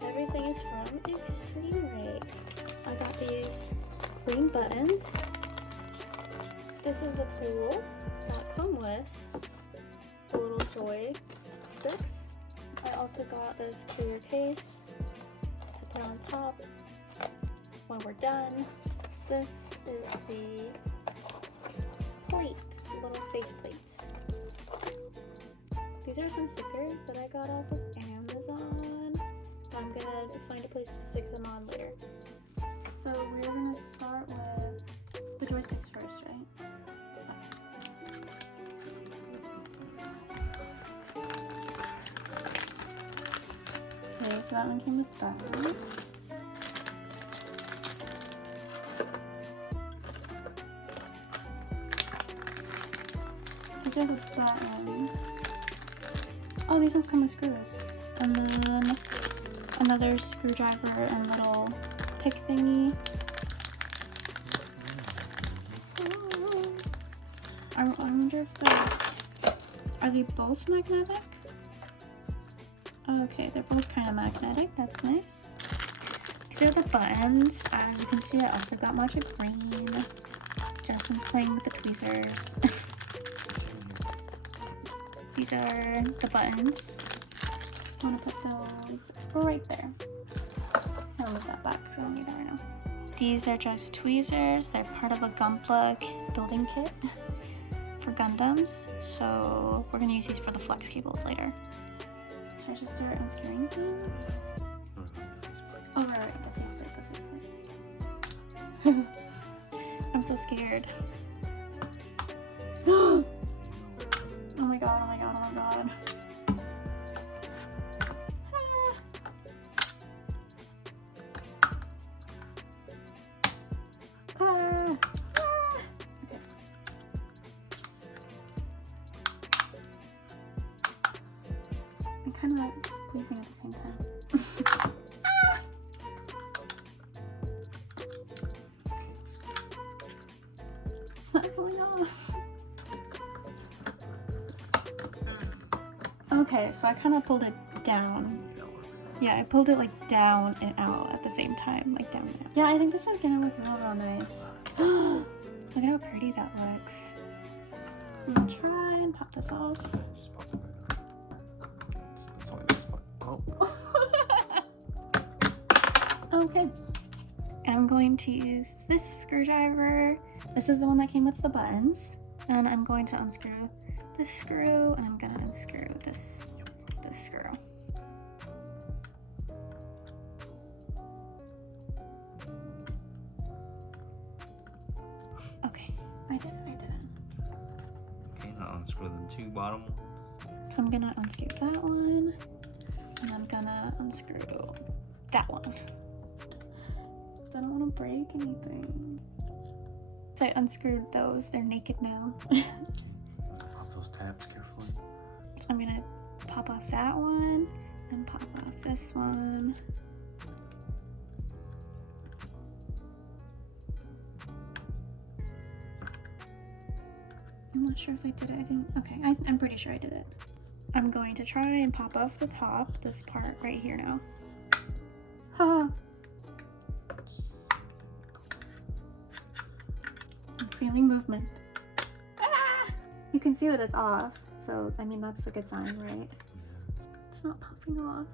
Everything is from eXteremeRate. I got these green buttons. This is the tools that come with the little Joysticks. I also got this clear case to put on top when we're done. This is the plate, little face plates. These are some stickers that I got off of Amazon. I'm gonna find a place to stick them on later. So we're gonna start with the joysticks first, right? Okay, so that one came with that one. These are the buttons. Oh, these ones come with screws. And then another screwdriver and little pick thingy. Oh. I wonder if they're... Are they both magnetic? Okay, they're both kind of magnetic. That's nice. These are the buttons. As you can see, I also got Matcha Green. Justin's playing with the tweezers. These are the buttons. I'm gonna put those right there. I'll move that back because I don't need that right now. These are just tweezers. They're part of a Gunplug building kit for Gundams. So we're gonna use these for the flex cables later. Should I just start unscrewing things? Oh, right, the faceplate. I'm so scared. Oh my god, oh my god, oh my god. Okay. I'm kind of like pleasing at the same time. It's not going off. Okay, so I kind of pulled it down. Yeah, I pulled it like down and out at the same time, like down and out. Yeah, I think this is gonna look real nice. Look at how pretty that looks. I'm gonna try and pop this off. Just pop it back on. It's only this part. Oh. Okay. I'm going to use this screwdriver. This is the one that came with the buttons. And I'm going to unscrew this screw, and I'm gonna unscrew this screw. Okay, I did it. Okay, now unscrew the two bottom ones. So I'm gonna unscrew that one, and I'm gonna unscrew that one. I don't want to break anything. So I unscrewed those, they're naked now. Pop those tabs carefully. So I'm gonna pop off that one and pop off this one. I'm not sure if I did it. I didn't. Okay, I'm pretty sure I did it. I'm going to try and pop off the top, this part right here now. Ha! I'm feeling movement. Ah! You can see that it's off, so I mean that's a good sign, right? It's not popping off.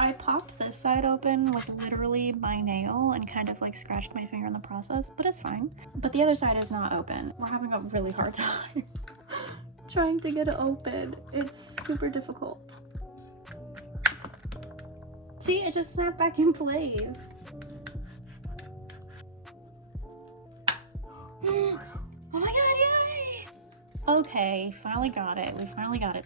I popped this side open with literally my nail and kind of like scratched my finger in the process, but it's fine. But the other side is not open. We're having a really hard time trying to get it open. It's super difficult. See, it just snapped back in place. Oh my god, yay! Okay, finally got it. We finally got it.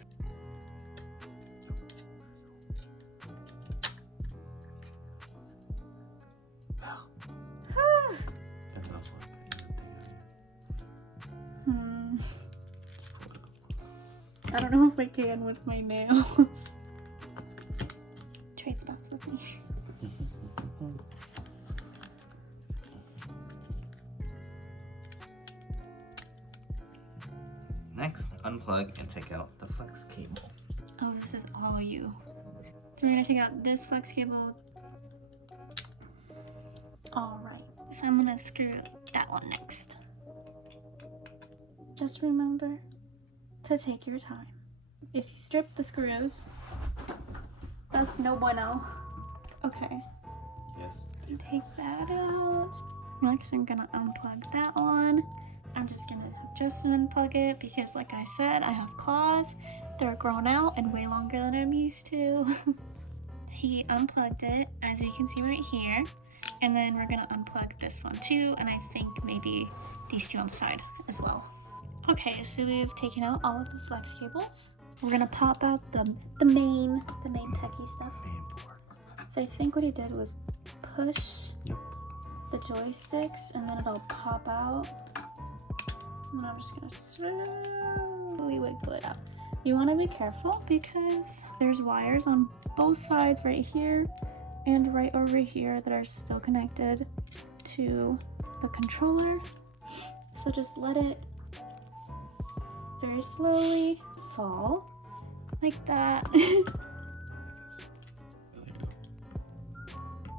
I don't know if I can with my nails. Trade spots with me. Next, unplug and take out the flex cable. Oh, this is all you. So we're gonna take out this flex cable. Alright, so I'm gonna screw that one next. Just remember to take your time. If you strip the screws, that's no bueno. Okay. Yes. Take that out. Next, I'm gonna unplug that one. I'm just gonna have Justin unplug it because, like I said, I have claws. They're grown out and way longer than I'm used to. He unplugged it, as you can see right here. And then we're gonna unplug this one too, and I think maybe these two on the side as well. Okay, so we've taken out all of the flex cables. We're gonna pop out the main techie stuff. So I think what he did was push the joysticks, and then it'll pop out. And I'm just gonna slowly wiggle it out. You want to be careful because there's wires on both sides right here and right over here that are still connected to the controller. So just let it very slowly fall like that.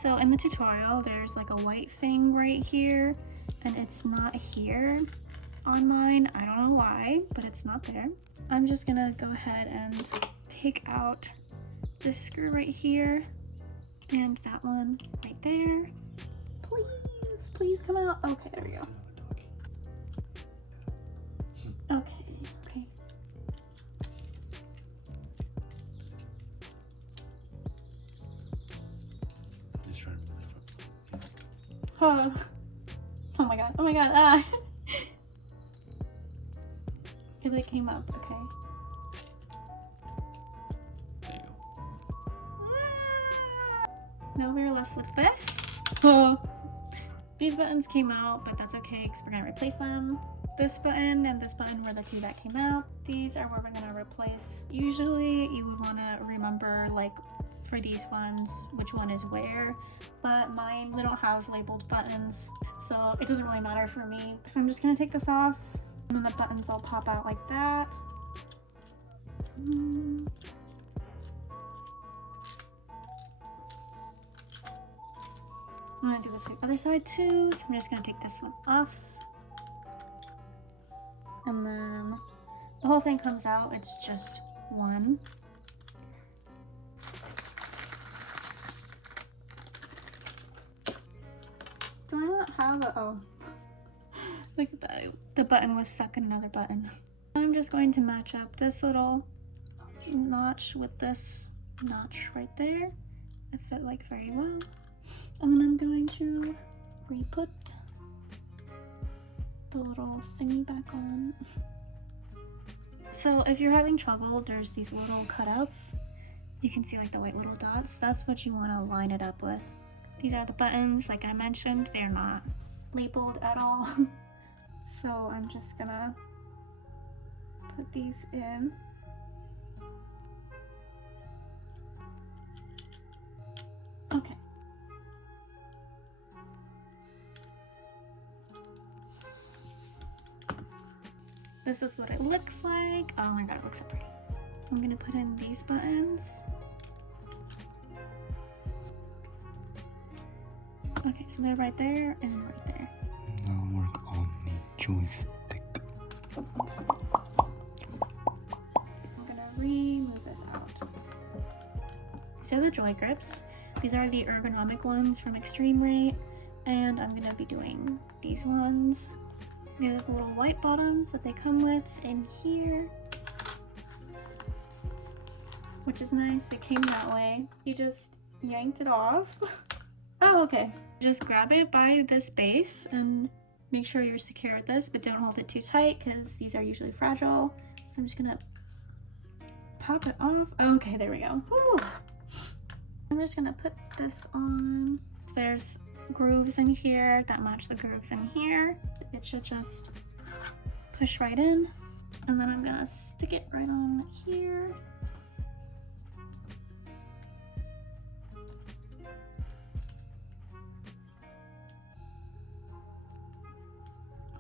So in the tutorial, there's like a white thing right here, and it's not here on mine. I don't know why, but it's not there. I'm just gonna go ahead and take out this screw right here and that one right there. Please come out. Okay, there we go. Okay. Just trying to Oh my god, ah. It like came up, okay. There you go. Now we're left with this. Oh. These buttons came out, but that's okay because we're gonna replace them. This button and this button were the two that came out. These are what we're gonna replace. Usually you would wanna remember, like, for these ones, which one is where, but mine, they don't have labeled buttons, so it doesn't really matter for me. So I'm just gonna take this off, and then the buttons will pop out like that. I'm gonna do this for the other side too, so I'm just gonna take this one off. And then the whole thing comes out, it's just one. Do I not have a, oh. Look at that, the button was stuck in another button. I'm just going to match up this little notch with this notch right there. It fit like very well. And then I'm going to re-put the little thingy back on. So if you're having trouble, there's these little cutouts. You can see like the white little dots. That's what you want to line it up with. These are the buttons, like I mentioned, they're not labeled at all. So I'm just gonna put these in. Okay. This is what it looks like. Oh my god, it looks so pretty. I'm gonna put in these buttons. Okay, so they're right there and right there. Now work on the joystick. I'm gonna remove this out. These are the joy grips. These are the ergonomic ones from eXteremeRate, and I'm gonna be doing these ones. These are the little white bottoms that they come with in here, which is nice. It came that way. You just yanked it off. Oh, okay. Just grab it by this base and make sure you're secure with this, but don't hold it too tight because these are usually fragile. So I'm just gonna pop it off. Okay, there we go. Whew. I'm just gonna put this on. There's grooves in here that match the grooves in here. It should just push right in, and then I'm gonna stick it right on here.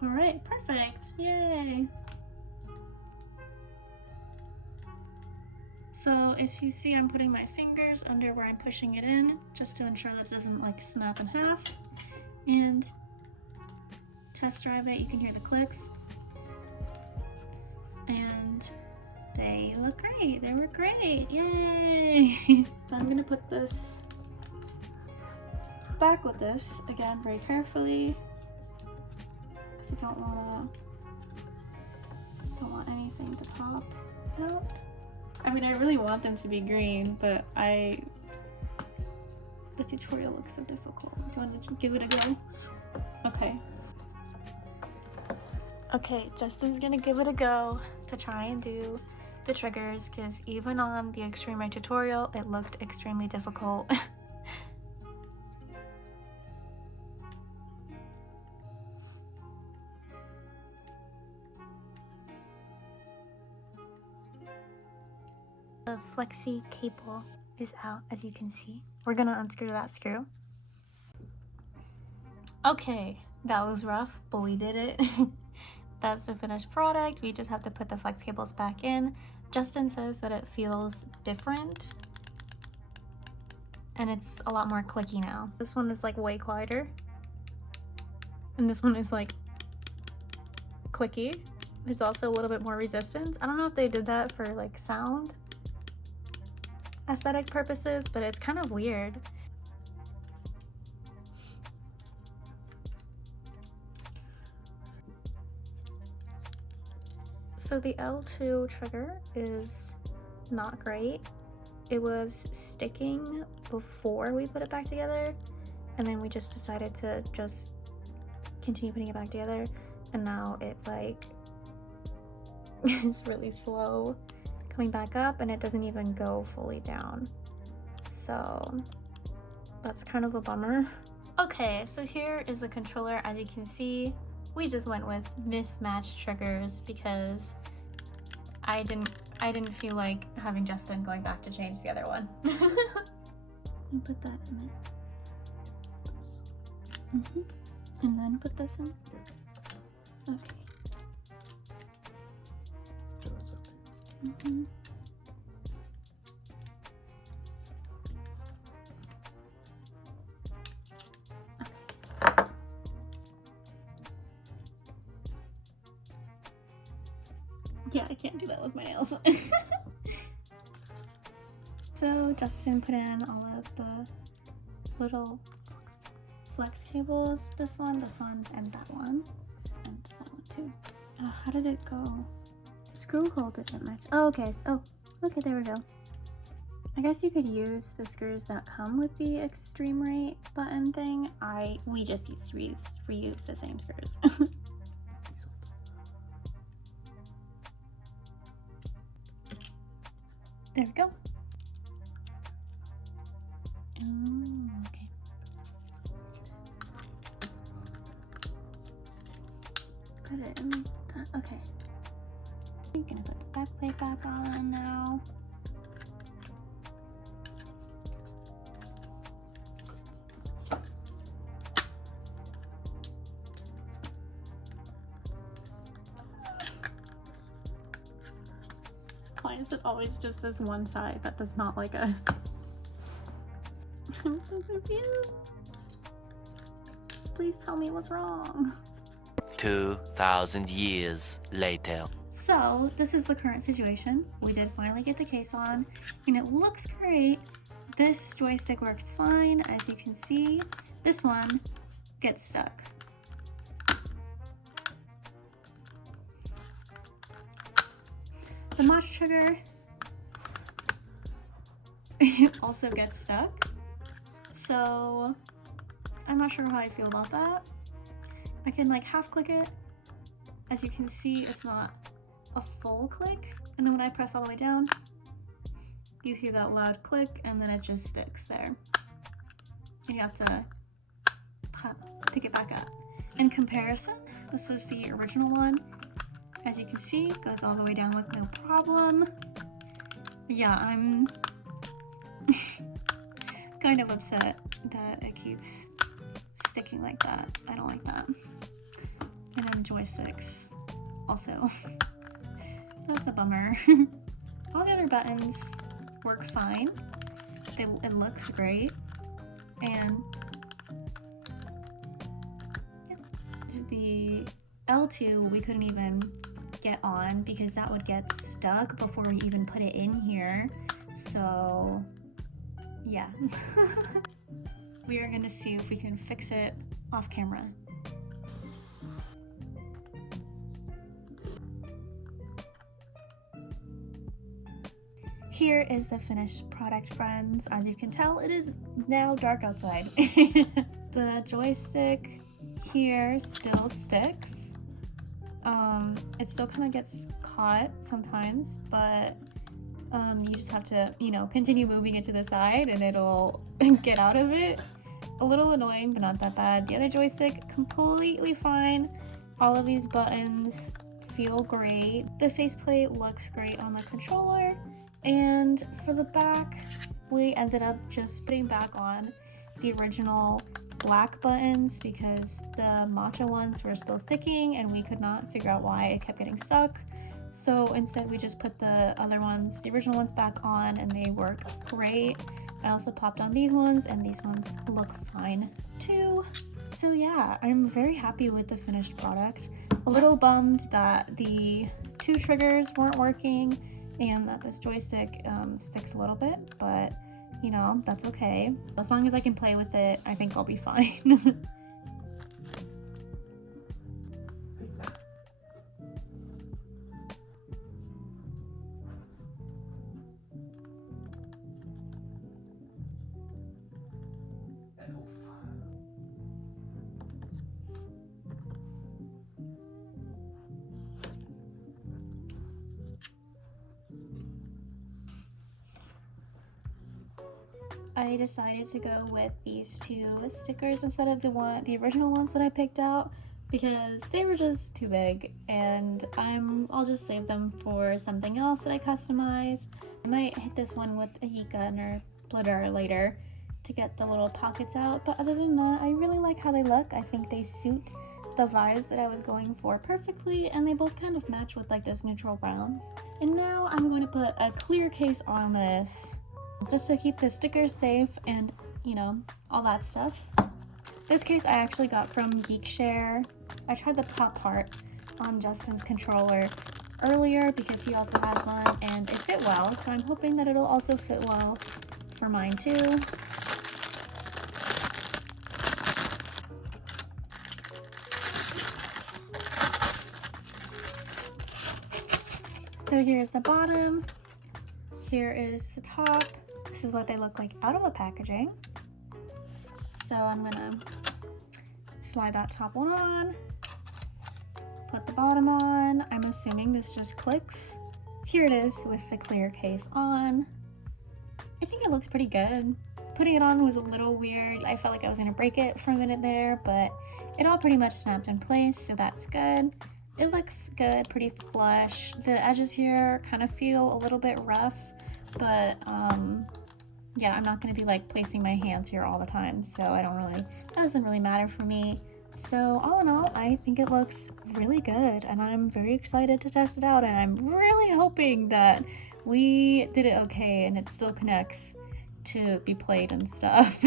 All right, perfect, yay. So if you see, I'm putting my fingers under where I'm pushing it in, just to ensure that it doesn't like snap in half. And test drive it, you can hear the clicks. And they look great, they work great, yay! So I'm gonna put this back with this, again, very carefully, because I don't want anything to pop out. I mean, I really want them to be green, but the tutorial looks so difficult. Do you want to give it a go? Okay. Okay, Justin's gonna give it a go to try and do the triggers, because even on the eXteremeRate tutorial, it looked extremely difficult. The flexi cable is out, as you can see. We're gonna unscrew that screw. Okay, that was rough, but we did it. That's the finished product. We just have to put the flex cables back in. Justin says that it feels different and it's a lot more clicky now. This one is like way quieter and this one is like clicky. There's also a little bit more resistance. I don't know if they did that for like sound aesthetic purposes, but it's kind of weird. So the L2 trigger is not great. It was sticking before we put it back together, and then we just decided to just continue putting it back together, and now it like is really slow coming back up, and it doesn't even go fully down. So that's kind of a bummer. Okay, so here is the controller. As you can see, we just went with mismatched triggers because I didn't feel like having Justin going back to change the other one. And put that in there. And then put this in. Okay. That's okay. Yeah, I can't do that with my nails. So Justin put in all of the little flex cables. This one, and that one. And that one too. Oh, how did it go? Screw hole didn't match. Oh, okay. Oh, okay, there we go. I guess you could use the screws that come with the eXteremeRate button thing. We just reuse the same screws. There we go. Oh, okay. Just put it in like that. Okay. I'm gonna put the back plate back on now. Why is it always just this one side that does not like us? I'm so confused. Please tell me what's wrong. 2,000 years later. So this is the current situation. We did finally get the case on and it looks great. This joystick works fine, as you can see. This one gets stuck. The Matcha trigger also gets stuck, so I'm not sure how I feel about that. I can like half click it. As you can see, it's not a full click, and then when I press all the way down, you hear that loud click, and then it just sticks there. And you have to pick it back up. In comparison, this is the original one. As you can see, it goes all the way down with no problem. Yeah, I'm kind of upset that it keeps sticking like that. I don't like that. And then joysticks, also. That's a bummer. All the other buttons work fine. It looks great. And yeah. The L2 we couldn't even get on because that would get stuck before we even put it in here. So yeah. We are gonna see if we can fix it off camera. Here is the finished product, friends. As you can tell, it is now dark outside. The joystick here still sticks. It still kind of gets caught sometimes, but you just have to, you know, continue moving it to the side and it'll get out of it. A little annoying, but not that bad. The other joystick, completely fine. All of these buttons feel great. The faceplate looks great on the controller. And for the back, we ended up just putting back on the original black buttons because the matcha ones were still sticking and we could not figure out why it kept getting stuck. So instead we just put the other ones, the original ones, back on and they work great. I also popped on these ones and these ones look fine too. So yeah, I'm very happy with the finished product. A little bummed that the two triggers weren't working and that this joystick sticks a little bit, but you know, that's okay. As long as I can play with it, I think I'll be fine. I decided to go with these two stickers instead of the original ones that I picked out because they were just too big, and I'll just save them for something else that I customize. I might hit this one with a heat gun or splitter later to get the little pockets out, but other than that, I really like how they look. I think they suit the vibes that I was going for perfectly, and they both kind of match with like this neutral brown. And now I'm going to put a clear case on this just to keep the stickers safe and, you know, all that stuff. This case I actually got from GeekShare. I tried the top part on Justin's controller earlier because he also has one and it fit well, so I'm hoping that it'll also fit well for mine too. So here's the bottom, here is the top. This is what they look like out of the packaging. So I'm gonna slide that top one on, put the bottom on. I'm assuming this just clicks. Here it is with the clear case on. I think it looks pretty good. Putting it on was a little weird. I felt like I was gonna break it for a minute there, but it all pretty much snapped in place, so that's good. It looks good, pretty flush. The edges here kind of feel a little bit rough, but yeah, I'm not going to be like placing my hands here all the time, so that doesn't really matter for me. So all in all, I think it looks really good and I'm very excited to test it out, and I'm really hoping that we did it okay and it still connects to be played and stuff.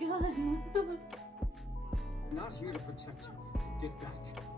gun. Not here to protect you. Get back.